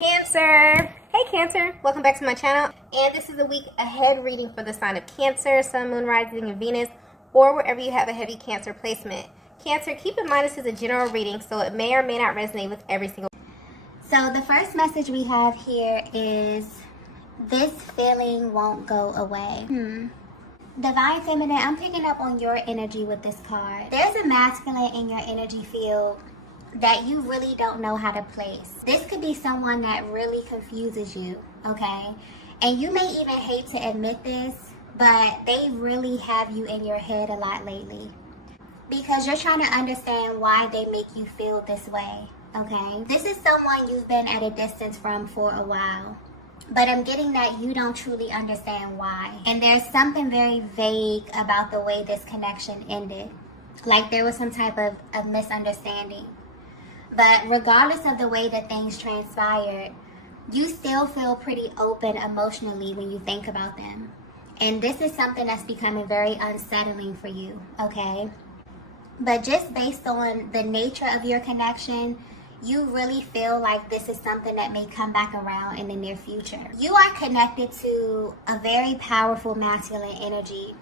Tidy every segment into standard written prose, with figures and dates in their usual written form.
Cancer! Hey Cancer! Welcome back to my channel, and this is a week ahead reading for the sign of Cancer, Sun, Moon, Rising, and Venus, or wherever you have a heavy Cancer placement. Cancer, keep in mind this is a general reading, so it may or may not resonate with every single. So the first message we have here is, this feeling won't go away. Divine Feminine, I'm picking up on your energy with this card. There's a masculine in your energy field that you really don't know how to place. This could be someone that really confuses you, okay? And you may even hate to admit this, but they really have you in your head a lot lately, because you're trying to understand why they make you feel this way, okay? This is someone you've been at a distance from for a while, but I'm getting that you don't truly understand why. And there's something very vague about the way this connection ended. Like there was some type of misunderstanding. But regardless of the way that things transpired, you still feel pretty open emotionally when you think about them. And this is something that's becoming very unsettling for you, okay? But just based on the nature of your connection, you really feel like this is something that may come back around in the near future. You are connected to a very powerful masculine energy.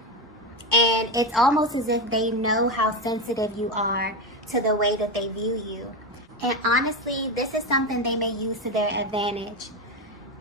And it's almost as if they know how sensitive you are to the way that they view you. And honestly, this is something they may use to their advantage.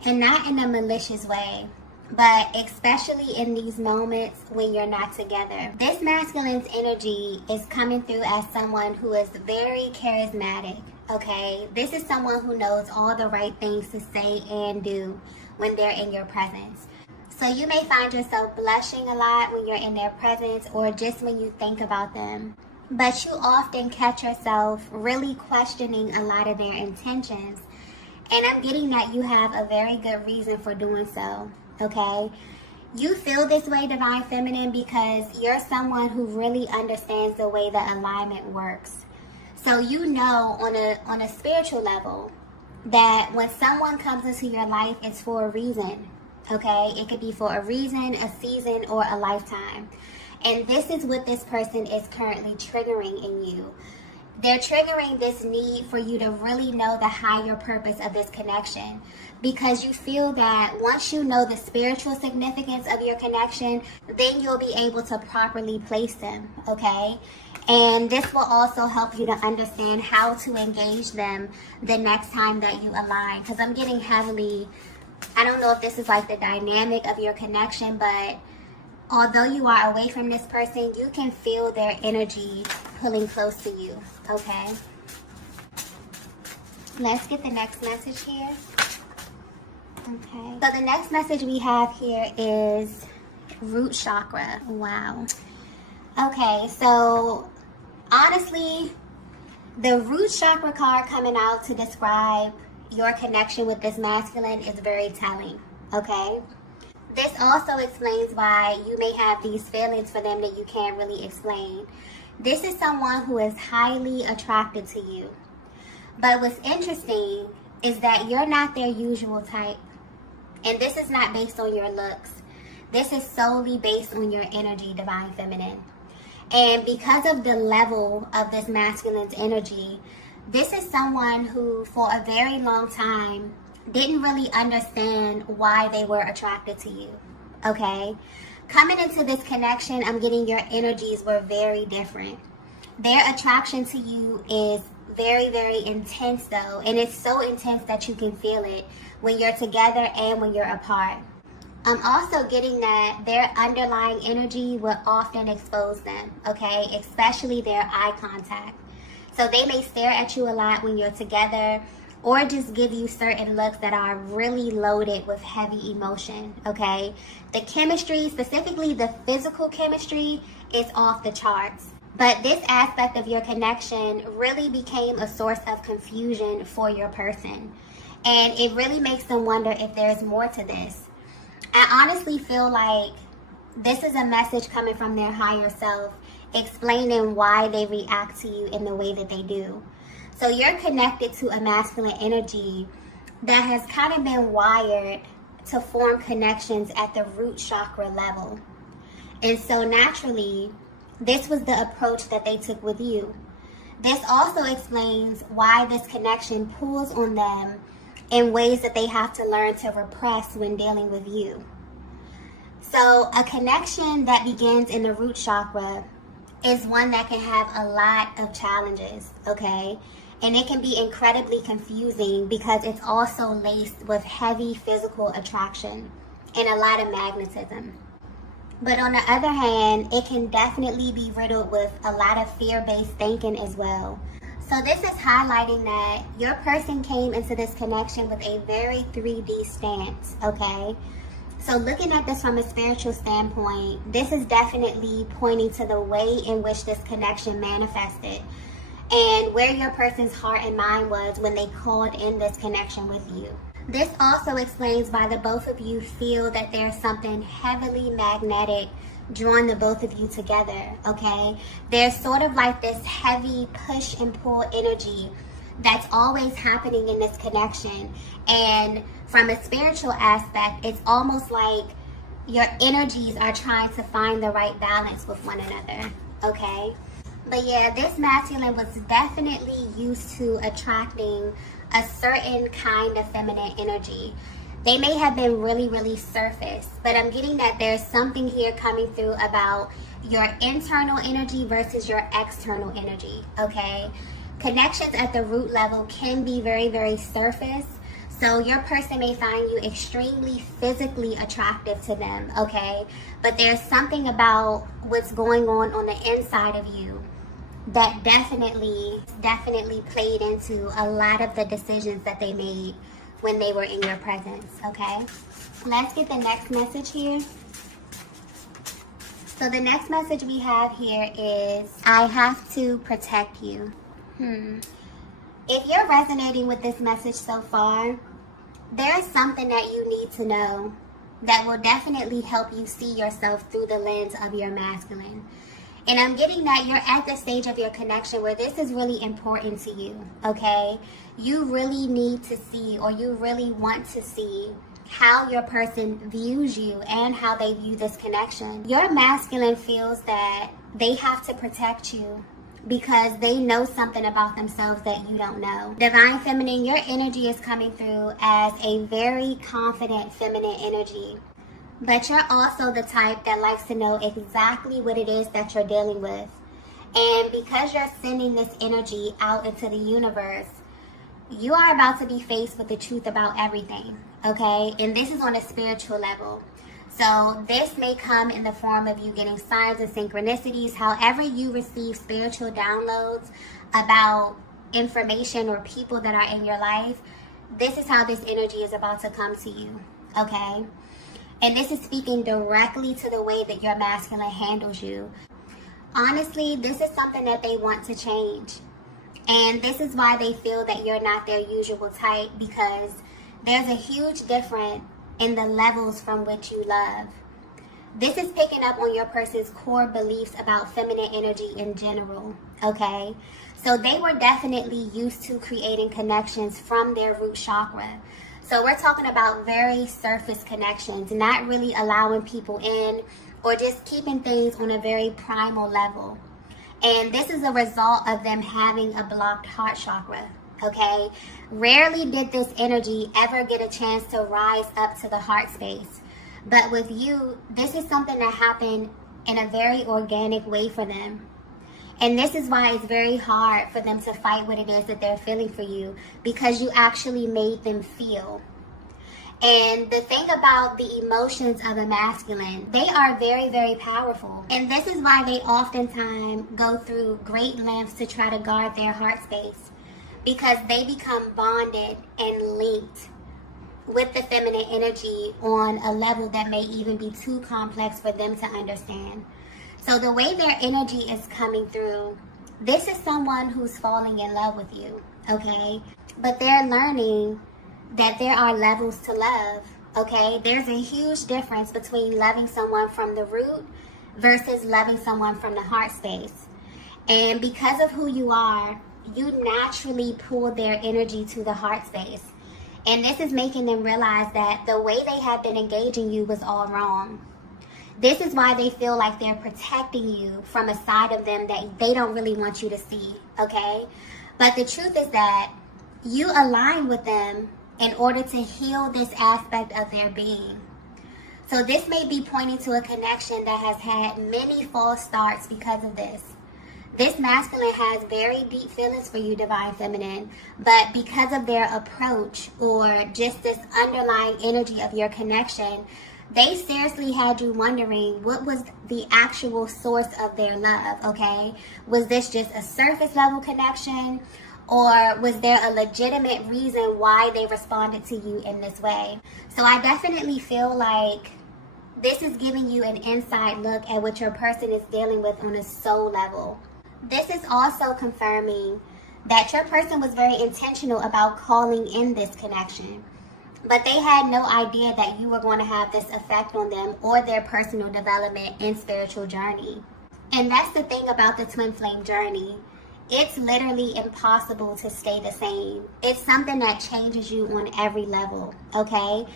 And not in a malicious way, but especially in these moments when you're not together. This masculine's energy is coming through as someone who is very charismatic, okay? This is someone who knows all the right things to say and do when they're in your presence. So you may find yourself blushing a lot when you're in their presence, or just when you think about them. But you often catch yourself really questioning a lot of their intentions. And I'm getting that you have a very good reason for doing so, okay? You feel this way, Divine Feminine, because you're someone who really understands the way that alignment works. So you know on a spiritual level that when someone comes into your life, it's for a reason, okay? It could be for a reason, a season, or a lifetime. And this is what this person is currently triggering in you. They're triggering this need for you to really know the higher purpose of this connection, because you feel that once you know the spiritual significance of your connection, then you'll be able to properly place them, okay? And this will also help you to understand how to engage them the next time that you align. Because I'm getting heavily, I don't know if this is like the dynamic of your connection, but although you are away from this person, you can feel their energy pulling close to you, okay? Let's get the next message here. Okay. So the next message we have here is root chakra. Wow. Okay, so honestly, the root chakra card coming out to describe your connection with this masculine is very telling, okay? This also explains why you may have these feelings for them that you can't really explain. This is someone who is highly attracted to you. But what's interesting is that you're not their usual type. And this is not based on your looks. This is solely based on your energy, Divine Feminine. And because of the level of this masculine's energy, this is someone who for a very long time didn't really understand why they were attracted to you, okay? Coming into this connection, I'm getting your energies were very different. Their attraction to you is very, very intense though, and it's so intense that you can feel it when you're together and when you're apart. I'm also getting that their underlying energy will often expose them, okay? Especially their eye contact. So they may stare at you a lot when you're together, or just give you certain looks that are really loaded with heavy emotion, okay? The chemistry, specifically the physical chemistry, is off the charts. But this aspect of your connection really became a source of confusion for your person. And it really makes them wonder if there's more to this. I honestly feel like this is a message coming from their higher self, explaining why they react to you in the way that they do. So you're connected to a masculine energy that has kind of been wired to form connections at the root chakra level. And so naturally, this was the approach that they took with you. This also explains why this connection pulls on them in ways that they have to learn to repress when dealing with you. So a connection that begins in the root chakra is one that can have a lot of challenges, okay? And it can be incredibly confusing because it's also laced with heavy physical attraction and a lot of magnetism. But on the other hand, it can definitely be riddled with a lot of fear-based thinking as well. So this is highlighting that your person came into this connection with a very 3D stance, okay? So looking at this from a spiritual standpoint, this is definitely pointing to the way in which this connection manifested and where your person's heart and mind was when they called in this connection with you. This also explains why the both of you feel that there's something heavily magnetic drawing the both of you together, okay? There's sort of like this heavy push and pull energy that's always happening in this connection. And from a spiritual aspect, it's almost like your energies are trying to find the right balance with one another, okay? But yeah, this masculine was definitely used to attracting a certain kind of feminine energy. They may have been really, really surface, but I'm getting that there's something here coming through about your internal energy versus your external energy, okay? Connections at the root level can be very, very surface. So your person may find you extremely physically attractive to them, okay? But there's something about what's going on the inside of you that definitely played into a lot of the decisions that they made when they were in your presence, okay? Let's get the next message here. So the next message we have here is, I have to protect you. If you're resonating with this message so far, there is something that you need to know that will definitely help you see yourself through the lens of your masculine. And I'm getting that you're at the stage of your connection where this is really important to you, okay? You really need to see, or you really want to see, how your person views you and how they view this connection. Your masculine feels that they have to protect you because they know something about themselves that you don't know. Divine Feminine, your energy is coming through as a very confident feminine energy. But you're also the type that likes to know exactly what it is that you're dealing with. And because you're sending this energy out into the universe, you are about to be faced with the truth about everything, okay? And this is on a spiritual level. So this may come in the form of you getting signs and synchronicities. However you receive spiritual downloads about information or people that are in your life, this is how this energy is about to come to you, okay? And this is speaking directly to the way that your masculine handles you. Honestly, this is something that they want to change. And this is why they feel that you're not their usual type, because there's a huge difference in the levels from which you love. This is picking up on your person's core beliefs about feminine energy in general, okay? So they were definitely used to creating connections from their root chakra. So we're talking about very surface connections, not really allowing people in or just keeping things on a very primal level. And this is a result of them having a blocked heart chakra, okay? Rarely did this energy ever get a chance to rise up to the heart space. But with you, this is something that happened in a very organic way for them. And this is why it's very hard for them to fight what it is that they're feeling for you, because you actually made them feel. And the thing about the emotions of a masculine, they are very, very powerful. And this is why they oftentimes go through great lengths to try to guard their heart space, because they become bonded and linked with the feminine energy on a level that may even be too complex for them to understand. So the way their energy is coming through, this is someone who's falling in love with you, okay? But they're learning that there are levels to love, okay? There's a huge difference between loving someone from the root versus loving someone from the heart space. And because of who you are, you naturally pull their energy to the heart space. And this is making them realize that the way they have been engaging you was all wrong. This is why they feel like they're protecting you from a side of them that they don't really want you to see, okay? But the truth is that you align with them in order to heal this aspect of their being. So this may be pointing to a connection that has had many false starts because of this. This masculine has very deep feelings for you, Divine Feminine, but because of their approach or just this underlying energy of your connection, they seriously had you wondering what was the actual source of their love, okay? Was this just a surface level connection, or was there a legitimate reason why they responded to you in this way? So I definitely feel like this is giving you an inside look at what your person is dealing with on a soul level. This is also confirming that your person was very intentional about calling in this connection, but they had no idea that you were going to have this effect on them or their personal development and spiritual journey. And that's the thing about the twin flame journey. It's literally impossible to stay the same. It's something that changes you on every level, okay?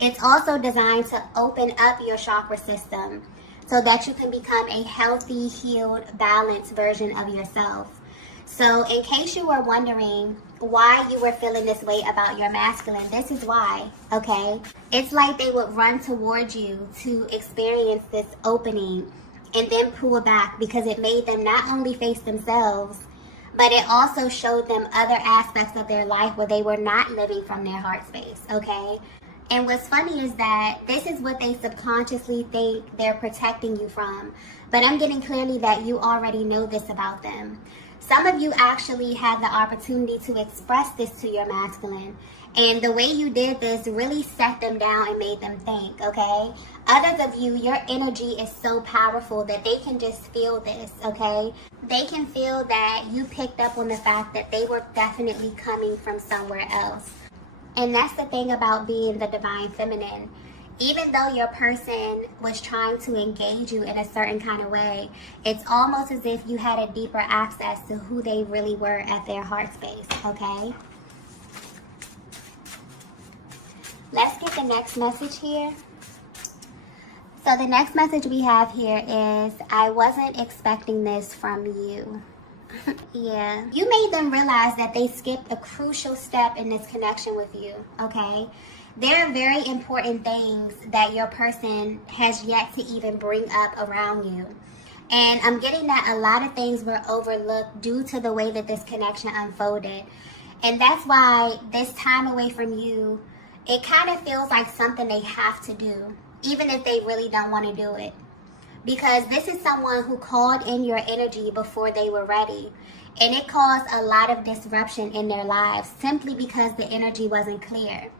It's also designed to open up your chakra system so that you can become a healthy, healed, balanced version of yourself. So in case you were wondering why you were feeling this way about your masculine, this is why, okay? It's like they would run towards you to experience this opening and then pull back because it made them not only face themselves, but it also showed them other aspects of their life where they were not living from their heart space, okay? And what's funny is that this is what they subconsciously think they're protecting you from. But I'm getting clearly that you already know this about them. Some of you actually had the opportunity to express this to your masculine. And the way you did this really set them down and made them think, okay? Others of you, your energy is so powerful that they can just feel this, okay? They can feel that you picked up on the fact that they were definitely coming from somewhere else. And that's the thing about being the Divine Feminine. Even though your person was trying to engage you in a certain kind of way, it's almost as if you had a deeper access to who they really were at their heart space, okay? Let's get the next message here. So the next message we have here is, I wasn't expecting this from you. Yeah, you made them realize that they skipped a crucial step in this connection with you, okay? There are very important things that your person has yet to even bring up around you. And I'm getting that a lot of things were overlooked due to the way that this connection unfolded. And that's why this time away from you, it kind of feels like something they have to do, even if they really don't want to do it. Because this is someone who called in your energy before they were ready. And it caused a lot of disruption in their lives simply because the energy wasn't clear.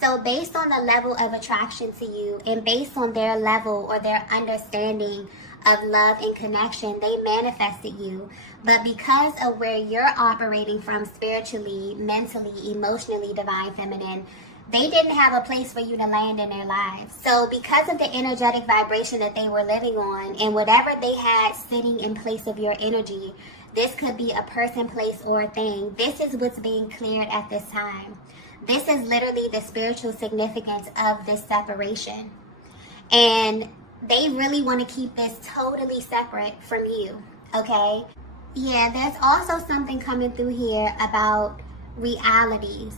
So based on the level of attraction to you and based on their level or their understanding of love and connection, they manifested you. But because of where you're operating from spiritually, mentally, emotionally, Divine Feminine, they didn't have a place for you to land in their lives. So because of the energetic vibration that they were living on and whatever they had sitting in place of your energy, this could be a person, place, or a thing. This is what's being cleared at this time. This is literally the spiritual significance of this separation. And they really want to keep this totally separate from you, okay? Yeah, there's also something coming through here about realities.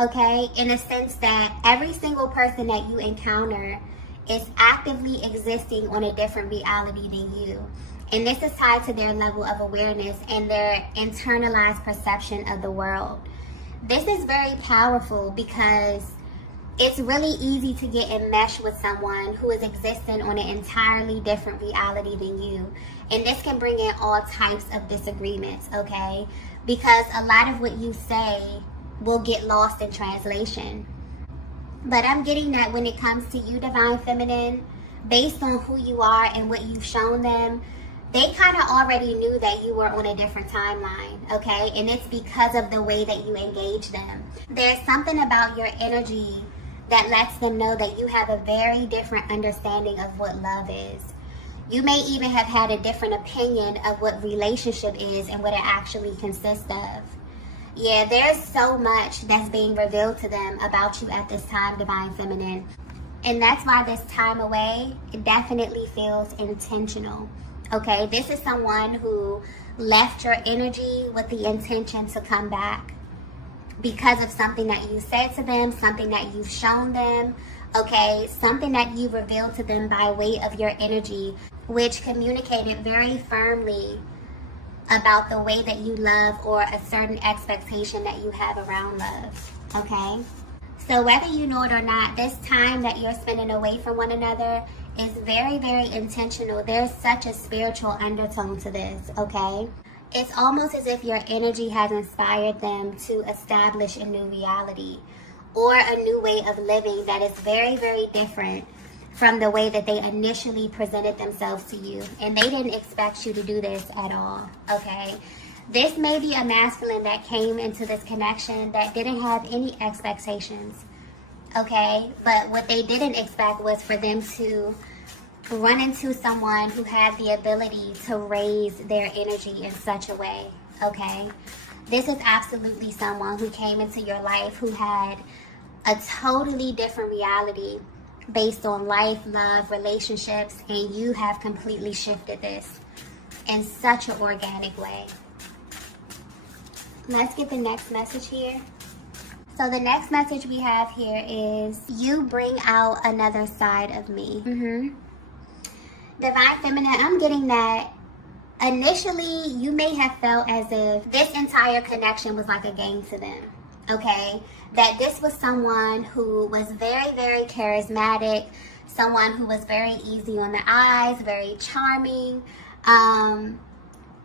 Okay, in a sense that every single person that you encounter is actively existing on a different reality than you. And this is tied to their level of awareness and their internalized perception of the world. This is very powerful because it's really easy to get enmeshed with someone who is existing on an entirely different reality than you. And this can bring in all types of disagreements, okay? Because a lot of what you say will get lost in translation. But I'm getting that when it comes to you, Divine Feminine, based on who you are and what you've shown them, they kind of already knew that you were on a different timeline, okay? And it's because of the way that you engage them. There's something about your energy that lets them know that you have a very different understanding of what love is. You may even have had a different opinion of what relationship is and what it actually consists of. Yeah, there's so much that's being revealed to them about you at this time, Divine Feminine. And that's why this time away, it definitely feels intentional. Okay, this is someone who left your energy with the intention to come back. because of something that you said to them, something that you've shown them, okay, something that you revealed to them by way of your energy, which communicated very firmly about the way that you love or a certain expectation that you have around love, okay? So whether you know it or not, this time that you're spending away from one another is very, very intentional. There's such a spiritual undertone to this, okay? It's almost as if your energy has inspired them to establish a new reality or a new way of living that is very, very different from the way that they initially presented themselves to you. And they didn't expect you to do this at all, okay? This may be a masculine that came into this connection that didn't have any expectations, okay? But what they didn't expect was for them to run into someone who had the ability to raise their energy in such a way, okay? This is absolutely someone who came into your life who had a totally different reality based on life, love, relationships, and you have completely shifted this in such an organic way. Let's get the next message here. So the next message we have here is, you bring out another side of me. Divine Feminine, I'm getting that initially you may have felt as if this entire connection was like a game to them, okay? That this was someone who was very, very charismatic, someone who was very easy on the eyes, very charming,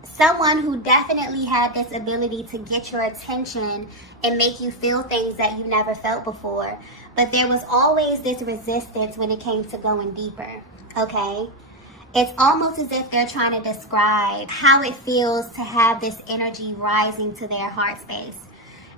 someone who definitely had this ability to get your attention and make you feel things that you never felt before. But there was always this resistance when it came to going deeper, okay? It's almost as if they're trying to describe how it feels to have this energy rising to their heart space.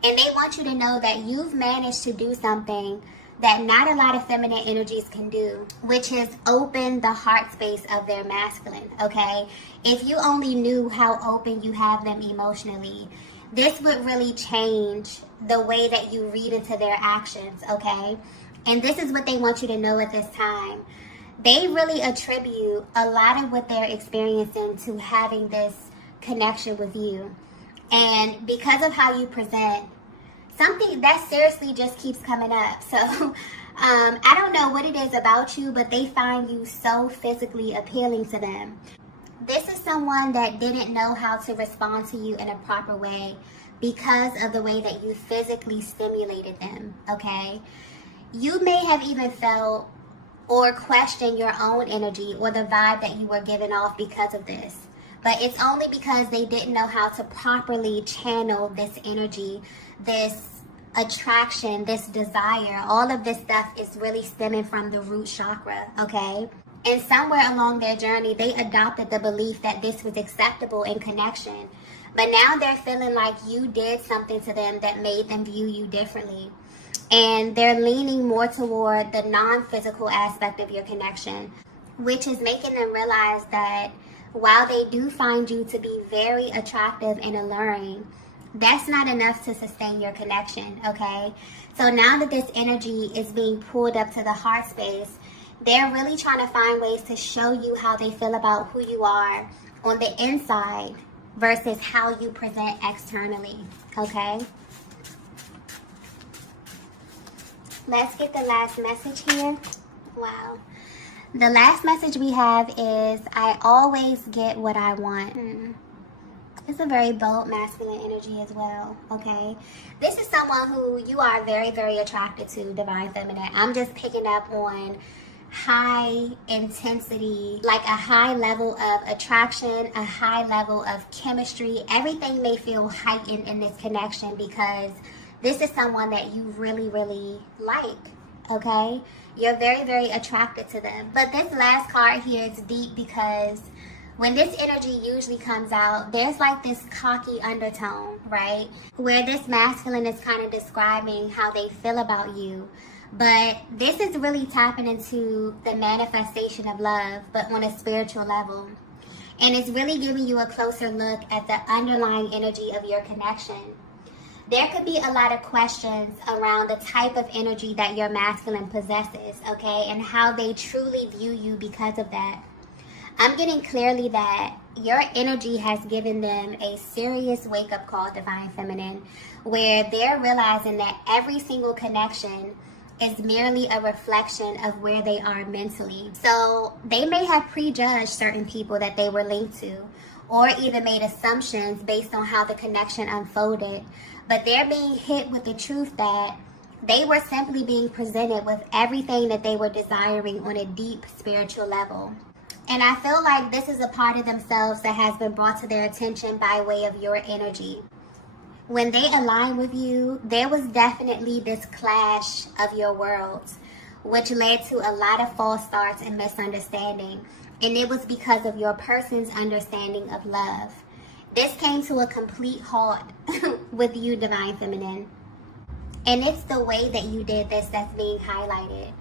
And they want you to know that you've managed to do something that not a lot of feminine energies can do, which is open the heart space of their masculine, okay? If you only knew how open you have them emotionally, this would really change the way that you read into their actions, okay? And this is what they want you to know at this time. They really attribute a lot of what they're experiencing to having this connection with you. And because of how you present, something that seriously just keeps coming up. So I don't know what it is about you, but they find you so physically appealing to them. This is someone that didn't know how to respond to you in a proper way because of the way that you physically stimulated them, okay? You may have even felt or questioned your own energy or the vibe that you were giving off because of this. But it's only because they didn't know how to properly channel this energy, this attraction, this desire. All of this stuff is really stemming from the root chakra, okay? And somewhere along their journey, they adopted the belief that this was acceptable in connection. But now they're feeling like you did something to them that made them view you differently. And they're leaning more toward the non-physical aspect of your connection, which is making them realize that while they do find you to be very attractive and alluring, that's not enough to sustain your connection, okay? So now that this energy is being pulled up to the heart space, they're really trying to find ways to show you how they feel about who you are on the inside versus how you present externally, okay? Let's get the last message here. Wow. The last message we have is, I always get what I want. It's a very bold masculine energy as well, okay? This is someone who you are very, very attracted to, Divine Feminine. I'm just picking up on high intensity, like a high level of attraction, a high level of chemistry. Everything may feel heightened in this connection because this is someone that you really, really like, okay? You're very, very attracted to them. But this last card here is deep because when this energy usually comes out, there's like this cocky undertone, right? Where this masculine is kind of describing how they feel about you. But this is really tapping into the manifestation of love, but on a spiritual level. And it's really giving you a closer look at the underlying energy of your connection. There could be a lot of questions around the type of energy that your masculine possesses, okay? And how they truly view you because of that. I'm getting clearly that your energy has given them a serious wake-up call, Divine Feminine, where they're realizing that every single connection is merely a reflection of where they are mentally. So they may have prejudged certain people that they were linked to, or even made assumptions based on how the connection unfolded, but they're being hit with the truth that they were simply being presented with everything that they were desiring on a deep spiritual level. And I feel like this is a part of themselves that has been brought to their attention by way of your energy. When they align with you, there was definitely this clash of your worlds, which led to a lot of false starts and misunderstanding. And it was because of your person's understanding of love. This came to a complete halt with you, Divine Feminine. And it's the way that you did this that's being highlighted.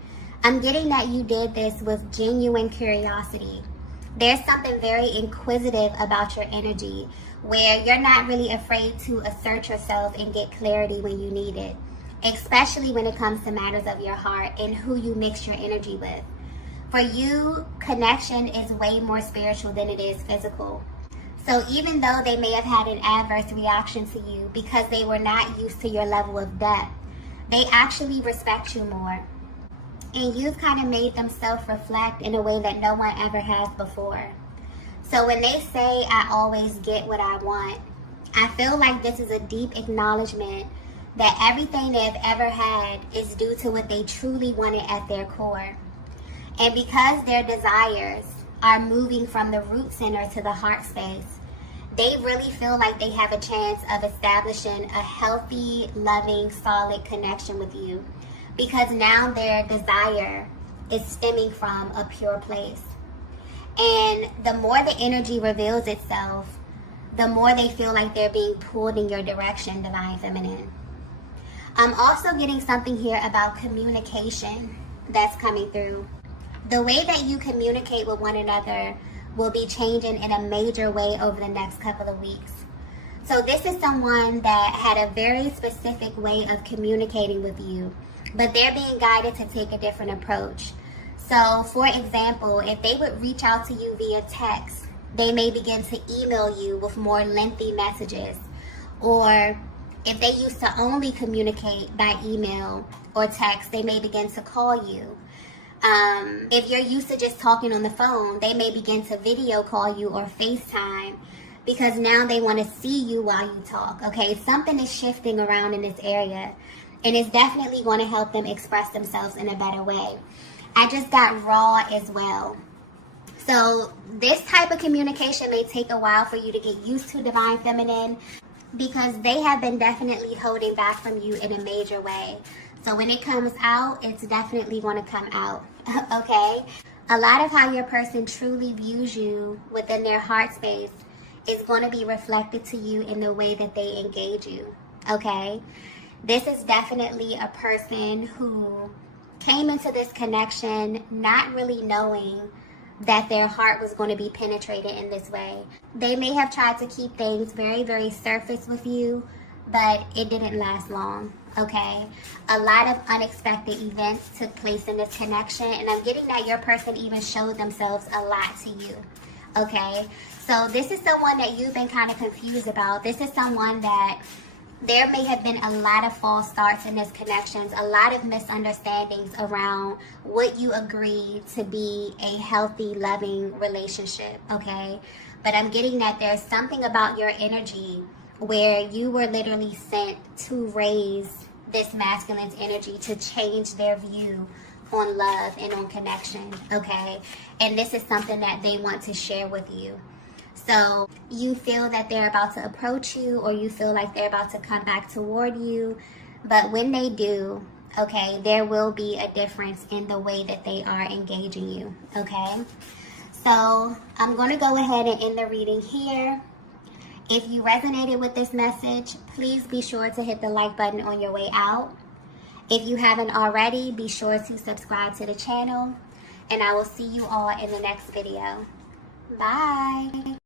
I'm getting that you did this with genuine curiosity. There's something very inquisitive about your energy where you're not really afraid to assert yourself and get clarity when you need it, especially when it comes to matters of your heart and who you mix your energy with. For you, connection is way more spiritual than it is physical. So even though they may have had an adverse reaction to you because they were not used to your level of depth, they actually respect you more. And you've kind of made them self-reflect in a way that no one ever has before. So when they say, I always get what I want, I feel like this is a deep acknowledgement that everything they've ever had is due to what they truly wanted at their core. And because their desires are moving from the root center to the heart space, they really feel like they have a chance of establishing a healthy, loving, solid connection with you. Because now their desire is stemming from a pure place. And the more the energy reveals itself, the more they feel like they're being pulled in your direction, Divine Feminine. I'm also getting something here about communication that's coming through. The way that you communicate with one another will be changing in a major way over the next couple of weeks. So this is someone that had a very specific way of communicating with you, but they're being guided to take a different approach. So, for example, if they would reach out to you via text, they may begin to email you with more lengthy messages. Or if they used to only communicate by email or text, they may begin to call you. If you're used to just talking on the phone, they may begin to video call you or FaceTime because now they want to see you while you talk. Okay, something is shifting around in this area. And it's definitely going to help them express themselves in a better way. I just got raw as well. So this type of communication may take a while for you to get used to, Divine Feminine, because they have been definitely holding back from you in a major way. So when it comes out, it's definitely going to come out, okay? A lot of how your person truly views you within their heart space is going to be reflected to you in the way that they engage you, okay? This is definitely a person who came into this connection not really knowing that their heart was going to be penetrated in this way. They may have tried to keep things very, very surface with you, but it didn't last long, okay? A lot of unexpected events took place in this connection, and I'm getting that your person even showed themselves a lot to you, okay? So this is someone that you've been kind of confused about. This is someone that there may have been a lot of false starts in this connections, a lot of misunderstandings around what you agreed to be a healthy, loving relationship, okay? But I'm getting that there's something about your energy where you were literally sent to raise this masculine's energy to change their view on love and on connection, okay? And this is something that they want to share with you. So you feel that they're about to approach you, or you feel like they're about to come back toward you. But when they do, okay, there will be a difference in the way that they are engaging you, okay? So I'm going to go ahead and end the reading here. If you resonated with this message, please be sure to hit the like button on your way out. If you haven't already, be sure to subscribe to the channel. And I will see you all in the next video. Bye.